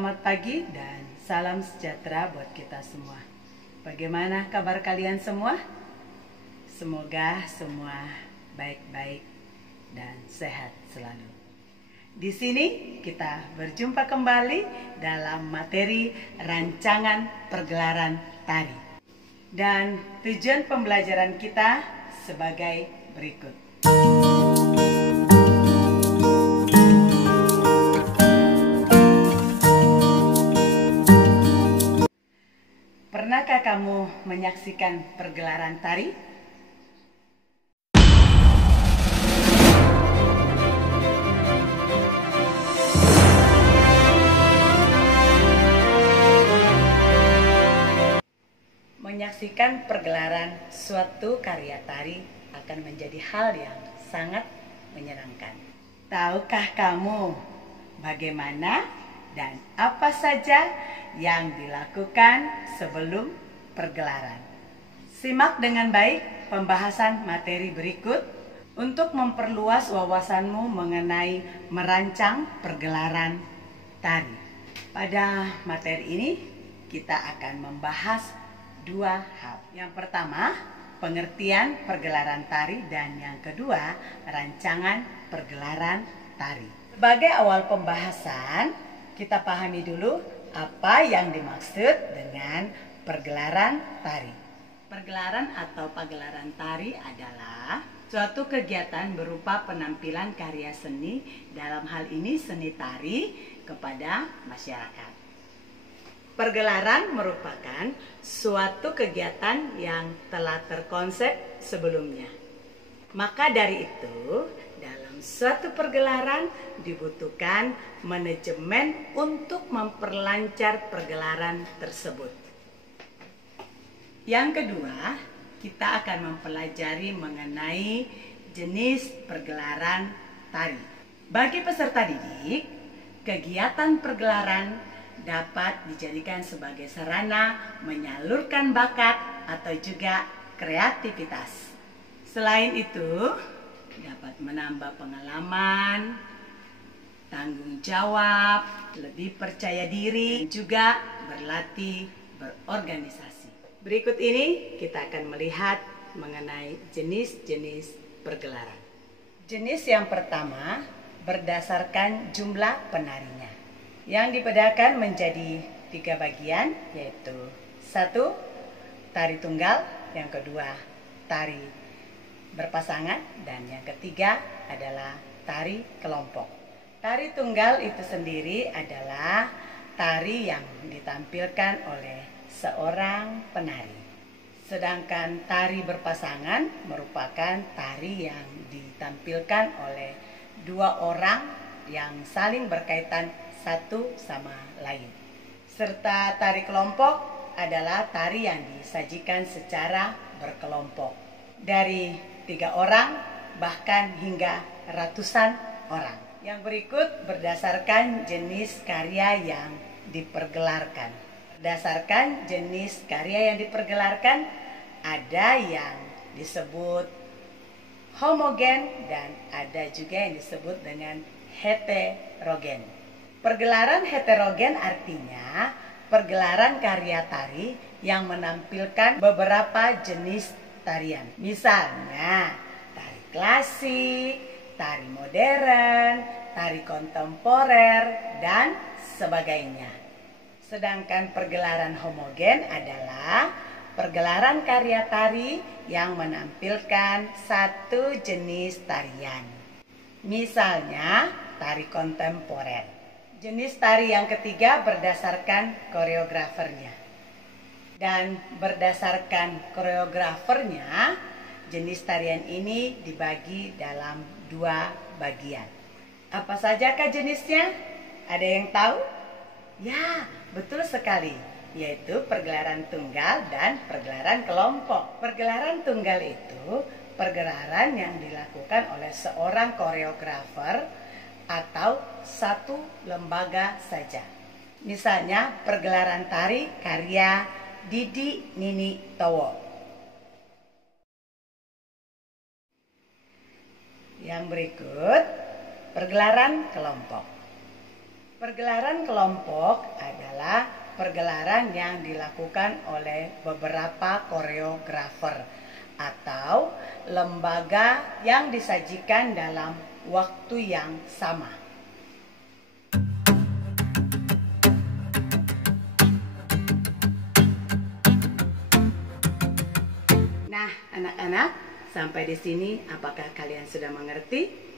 Selamat pagi dan salam sejahtera buat kita semua. Bagaimana kabar kalian semua? Semoga semua baik-baik dan sehat selalu. Di sini kita berjumpa kembali dalam materi rancangan pergelaran tari. Dan tujuan pembelajaran kita sebagai berikut. Pernahkah kamu menyaksikan pergelaran tari? Menyaksikan pergelaran suatu karya tari akan menjadi hal yang sangat menyenangkan. Tahukah kamu bagaimana dan apa saja yang dilakukan sebelum pergelaran? Simak dengan baik pembahasan materi berikut untuk memperluas wawasanmu mengenai merancang pergelaran tari. Pada materi ini kita akan membahas dua hal. Yang pertama, pengertian pergelaran tari, dan yang kedua, rancangan pergelaran tari. Sebagai awal pembahasan, kita pahami dulu apa yang dimaksud dengan pergelaran tari. Pergelaran atau pagelaran tari adalah suatu kegiatan berupa penampilan karya seni, dalam hal ini seni tari, kepada masyarakat. Pergelaran merupakan suatu kegiatan yang telah terkonsep sebelumnya. Maka dari itu, dalam suatu pergelaran dibutuhkan manajemen untuk memperlancar pergelaran tersebut. Yang kedua, kita akan mempelajari mengenai jenis pergelaran tari. Bagi peserta didik, kegiatan pergelaran dapat dijadikan sebagai sarana menyalurkan bakat atau juga kreativitas. Selain itu, dapat menambah pengalaman, tanggung jawab, lebih percaya diri, juga berlatih berorganisasi. Berikut ini kita akan melihat mengenai jenis-jenis pergelaran. Jenis yang pertama berdasarkan jumlah penarinya, yang dibedakan menjadi 3 bagian, yaitu 1. Tari tunggal, yang kedua tari berpasangan, dan yang ketiga adalah tari kelompok. Tari tunggal itu sendiri adalah tari yang ditampilkan oleh seorang penari. Sedangkan tari berpasangan merupakan tari yang ditampilkan oleh 2 orang yang saling berkaitan satu sama lain. Serta tari kelompok adalah tari yang disajikan secara berkelompok dari 3 orang bahkan hingga ratusan orang. Yang berikut berdasarkan jenis karya yang dipergelarkan. Berdasarkan jenis karya yang dipergelarkan, ada yang disebut homogen dan ada juga yang disebut dengan heterogen. Pergelaran heterogen artinya pergelaran karya tari yang menampilkan beberapa jenis tarian. Misalnya tari klasik, tari modern, tari kontemporer, dan sebagainya. Sedangkan pergelaran homogen adalah pergelaran karya tari yang menampilkan satu jenis tarian. Misalnya tari kontemporer. Jenis tari yang ketiga berdasarkan koreografernya. Dan berdasarkan koreografernya, jenis tarian ini dibagi dalam 2 bagian. Apa sajakah jenisnya? Ada yang tahu? Ya, betul sekali, yaitu pergelaran tunggal dan pergelaran kelompok. Pergelaran tunggal itu pergelaran yang dilakukan oleh seorang koreografer atau satu lembaga saja. Misalnya pergelaran tari karya Didi Nini Towo. Yang berikut pergelaran kelompok. Pergelaran kelompok adalah pergelaran yang dilakukan oleh beberapa koreografer atau lembaga yang disajikan dalam waktu yang sama. Nah, anak-anak, sampai di sini apakah kalian sudah mengerti?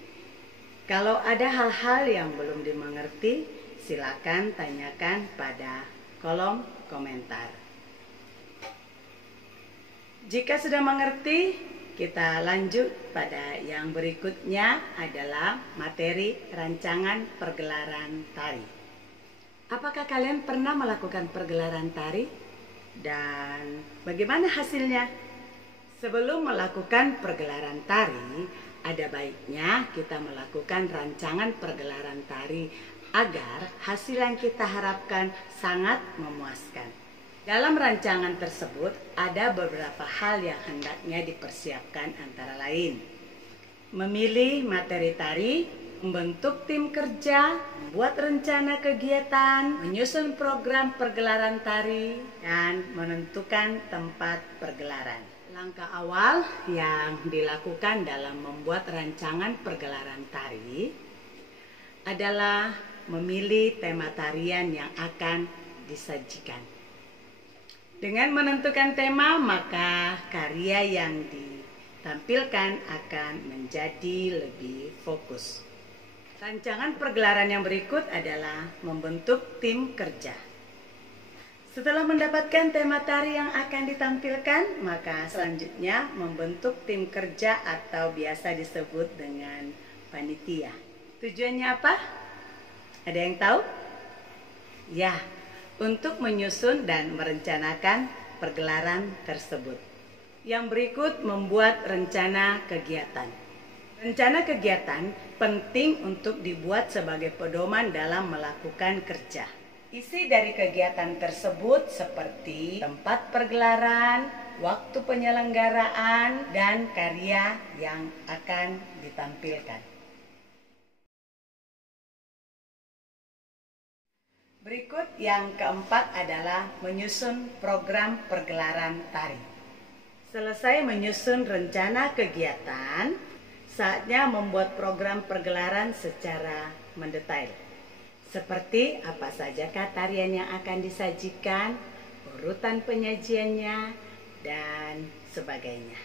Kalau ada hal-hal yang belum dimengerti, silakan tanyakan pada kolom komentar. Jika sudah mengerti, kita lanjut pada yang berikutnya adalah materi rancangan pergelaran tari. Apakah kalian pernah melakukan pergelaran tari? Dan bagaimana hasilnya? Sebelum melakukan pergelaran tari, ada baiknya kita melakukan rancangan pergelaran tari agar hasil yang kita harapkan sangat memuaskan. Dalam rancangan tersebut ada beberapa hal yang hendaknya dipersiapkan, antara lain memilih materi tari, membentuk tim kerja, membuat rencana kegiatan, menyusun program pergelaran tari, dan menentukan tempat pergelaran. Langkah awal yang dilakukan dalam membuat rancangan pergelaran tari adalah memilih tema tarian yang akan disajikan. Dengan menentukan tema, maka karya yang ditampilkan akan menjadi lebih fokus. Rancangan pergelaran yang berikut adalah membentuk tim kerja. Setelah mendapatkan tema tari yang akan ditampilkan, maka selanjutnya membentuk tim kerja atau biasa disebut dengan panitia. Tujuannya apa? Ada yang tahu? Ya, untuk menyusun dan merencanakan pergelaran tersebut. Yang berikut membuat rencana kegiatan. Rencana kegiatan penting untuk dibuat sebagai pedoman dalam melakukan kerja. Isi dari kegiatan tersebut seperti tempat pergelaran, waktu penyelenggaraan, dan karya yang akan ditampilkan. Berikut yang keempat adalah menyusun program pergelaran tari. Selesai menyusun rencana kegiatan, saatnya membuat program pergelaran secara mendetail. Seperti apa sajakah tarian yang akan disajikan, urutan penyajiannya, dan sebagainya.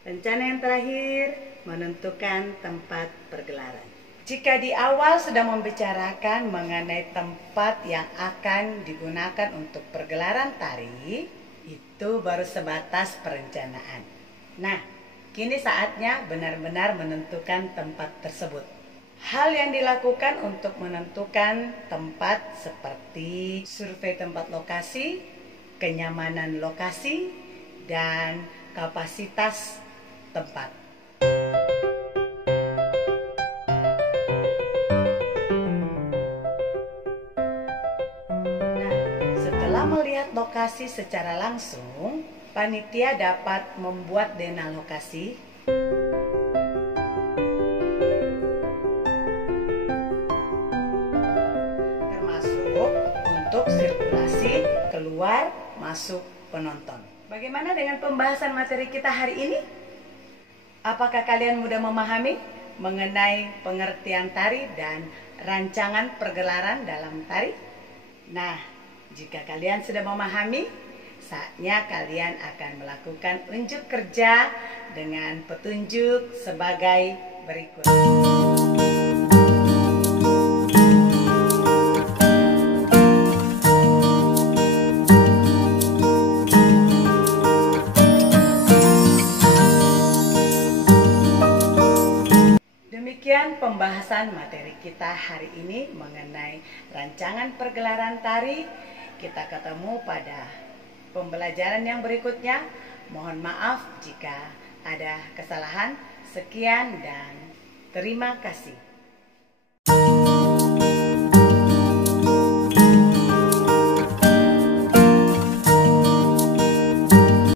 Rencana yang terakhir, menentukan tempat pergelaran. Jika di awal sudah membicarakan mengenai tempat yang akan digunakan untuk pergelaran tari, itu baru sebatas perencanaan. Nah, kini saatnya benar-benar menentukan tempat tersebut. Hal yang dilakukan untuk menentukan tempat seperti survei tempat lokasi, kenyamanan lokasi, dan kapasitas tempat. Nah, setelah melihat lokasi secara langsung, panitia dapat membuat dena lokasi, untuk sirkulasi keluar masuk penonton. Bagaimana dengan pembahasan materi kita hari ini? Apakah kalian mudah memahami mengenai pengertian tari dan rancangan pergelaran dalam tari? Nah, jika kalian sudah memahami, saatnya kalian akan melakukan unjuk kerja dengan petunjuk sebagai berikut. Demikian pembahasan materi kita hari ini mengenai rancangan pergelaran tari. Kita ketemu pada pembelajaran yang berikutnya. Mohon maaf jika ada kesalahan. Sekian dan terima kasih.